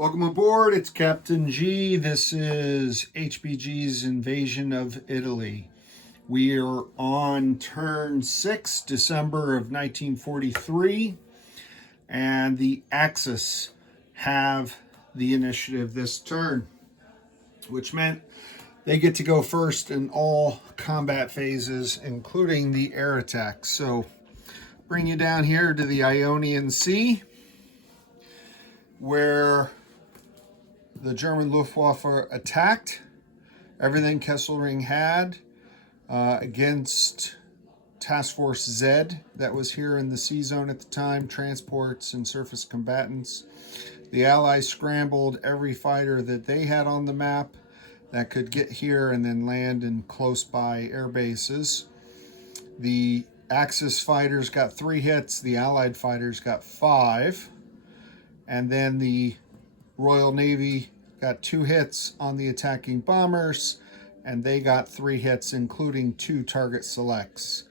Welcome aboard, it's Captain G. This is HBG's invasion of Italy. We are on turn 6, December of 1943, and the Axis have the initiative this turn, which meant they get to go first in all combat phases, including the air attack. So, bring you down here to the Ionian Sea, where the German Luftwaffe attacked everything Kesselring had against Task Force Z that was here in the sea zone at the time, transports and surface combatants. The Allies scrambled every fighter that they had on the map that could get here and then land in close by air bases. The Axis fighters got 3 hits, the Allied fighters got 5, and then the Royal Navy got 2 hits on the attacking bombers, and they got 3 hits, including 2 target selects,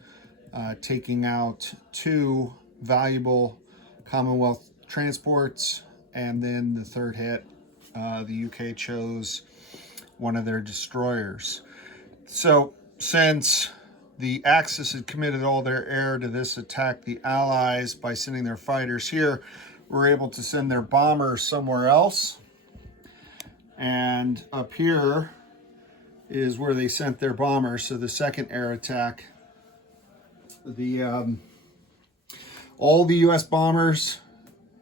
taking out 2 valuable Commonwealth transports, and then the 3rd hit, the UK chose one of their destroyers. So, since the Axis had committed all their air to this attack, the Allies, by sending their fighters here, were able to send their bombers somewhere else. And up here is where they sent their bombers. So the second air attack, all the U.S. bombers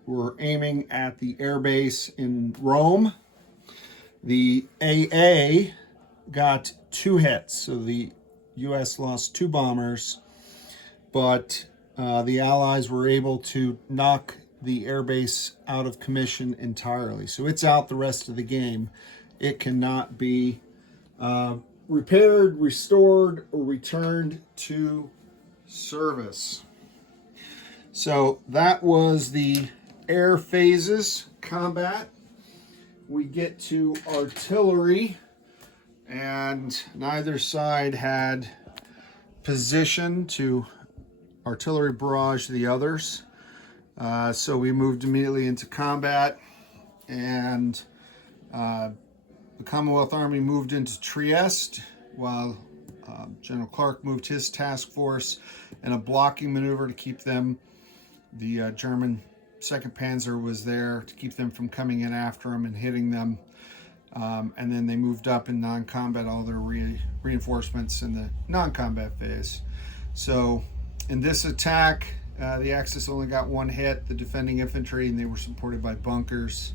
were aiming at the air base in Rome. The AA got 2 hits, so the U.S. lost 2 bombers, but the Allies were able to knock the airbase out of commission entirely. So it's out the rest of the game. It cannot be repaired, restored, or returned to service. So that was the air phases combat. We get to artillery, and neither side had position to artillery barrage the others. So we moved immediately into combat, and the Commonwealth Army moved into Trieste, while General Clark moved his task force in a blocking maneuver to keep them. The German 2nd Panzer was there to keep them from coming in after them and hitting them. And then they moved up in non-combat, all their reinforcements in the non-combat phase. So in this attack, the Axis only got 1 hit, the defending infantry, and they were supported by bunkers.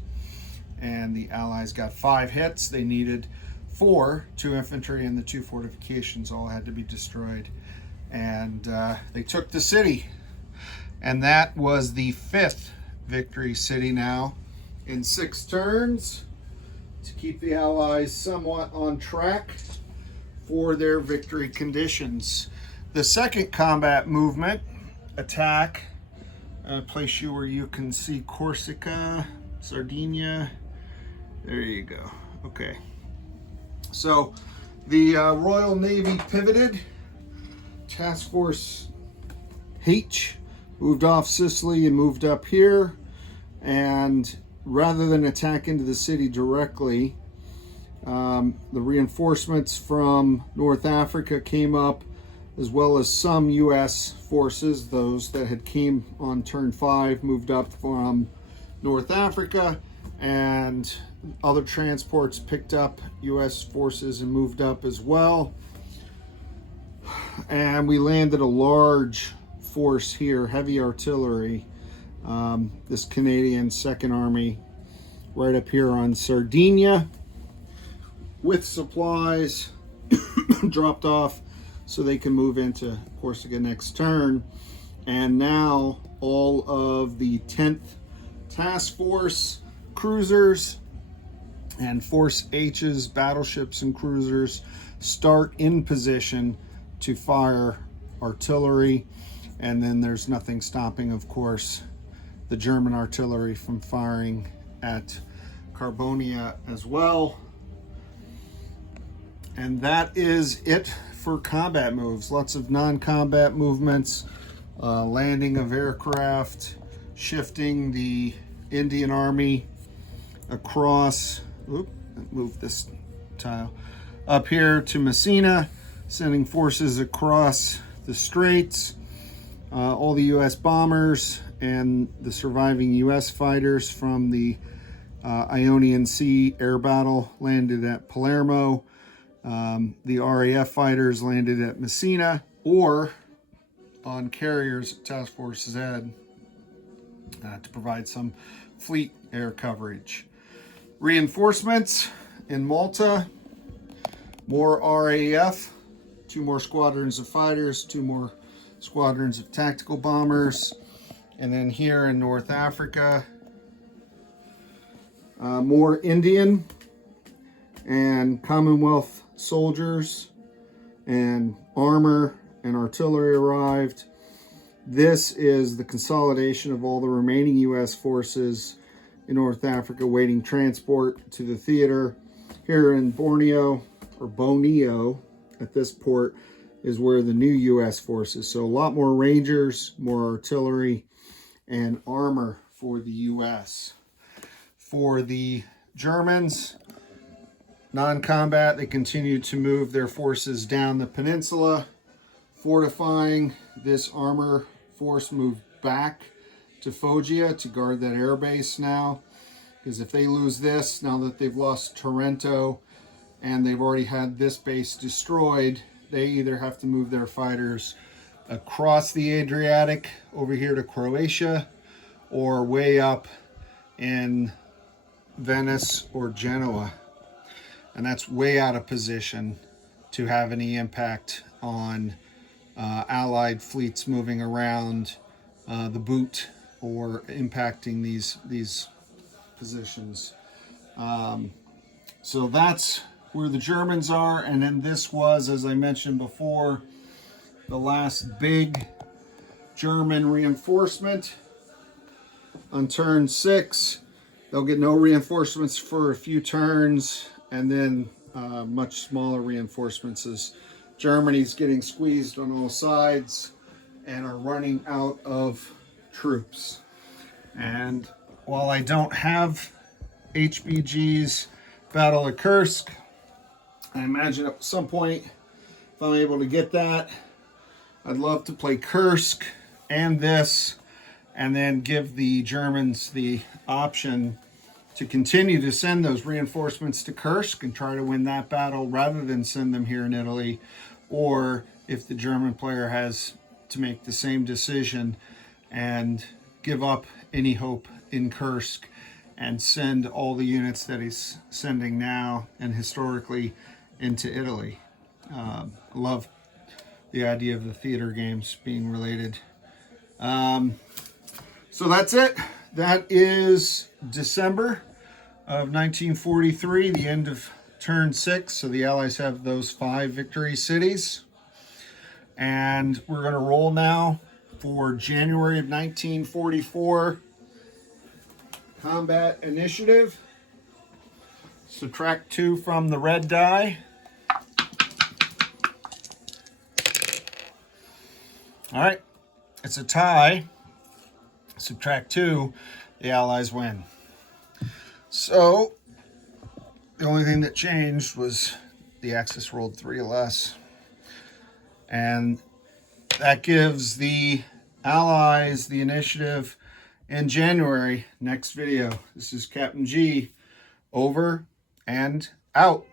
And the Allies got 5 hits. They needed 4, 2 infantry and the 2 fortifications all had to be destroyed. And they took the city. And that was the 5th victory city now in 6 turns to keep the Allies somewhat on track for their victory conditions. The second combat movement attack, place you where you can see Corsica, Sardinia. There you go. Okay. So the Royal Navy pivoted. Task Force H moved off Sicily and moved up here. And rather than attack into the city directly, the reinforcements from North Africa came up, as well as some U.S. forces. Those that had came on turn 5 moved up from North Africa, and other transports picked up U.S. forces and moved up as well. And we landed a large force here, heavy artillery, this Canadian 2nd Army, right up here on Sardinia, with supplies dropped off so they can move into Corsica next turn. And now all of the 10th Task Force cruisers and Force H's battleships and cruisers start in position to fire artillery. And then there's nothing stopping, of course, the German artillery from firing at Carbonia as well. And that is it for combat moves. Lots of non-combat movements, landing of aircraft, shifting the Indian Army across, move this tile, up here to Messina, sending forces across the straits. All the U.S. bombers and the surviving U.S. fighters from the Ionian Sea air battle landed at Palermo. The RAF fighters landed at Messina or on carriers at Task Force Z to provide some fleet air coverage. Reinforcements in Malta, more RAF, 2 more squadrons of fighters, 2 more squadrons of tactical bombers. And then here in North Africa, more Indian and Commonwealth soldiers and armor and artillery arrived. This is the consolidation of all the remaining U.S. forces in North Africa waiting transport to the theater. Here in Borneo, or Boneo, at this port, is where the new U.S. forces. So a lot more Rangers, more artillery, and armor for the U.S. For the Germans, non-combat, they continue to move their forces down the peninsula, fortifying. This armor force moved back to Foggia to guard that air base now, because if they lose this, now that they've lost Taranto and they've already had this base destroyed, they either have to move their fighters across the Adriatic over here to Croatia, or way up in Venice or Genoa. And that's way out of position to have any impact on Allied fleets moving around the boot or impacting these positions. So that's where the Germans are. And then this was, as I mentioned before, the last big German reinforcement. On turn 6, they'll get no reinforcements for a few turns, and then much smaller reinforcements as Germany's getting squeezed on all sides and are running out of troops. And while I don't have HBG's Battle of Kursk, I imagine at some point, if I'm able to get that, I'd love to play Kursk and this, and then give the Germans the option to continue to send those reinforcements to Kursk and try to win that battle rather than send them here in Italy. Or if the German player has to make the same decision and give up any hope in Kursk and send all the units that he's sending now and historically into Italy. I love the idea of the theater games being related. So that's it. That is December of 1943, the end of turn 6. So the Allies have those 5 victory cities. And we're going to roll now for January of 1944 combat initiative. Subtract 2 from the red die. All right, it's a tie. Subtract 2, the Allies win. So the only thing that changed was the Axis rolled 3 less. And that gives the Allies the initiative in January. Next video. This is Captain G. Over and out.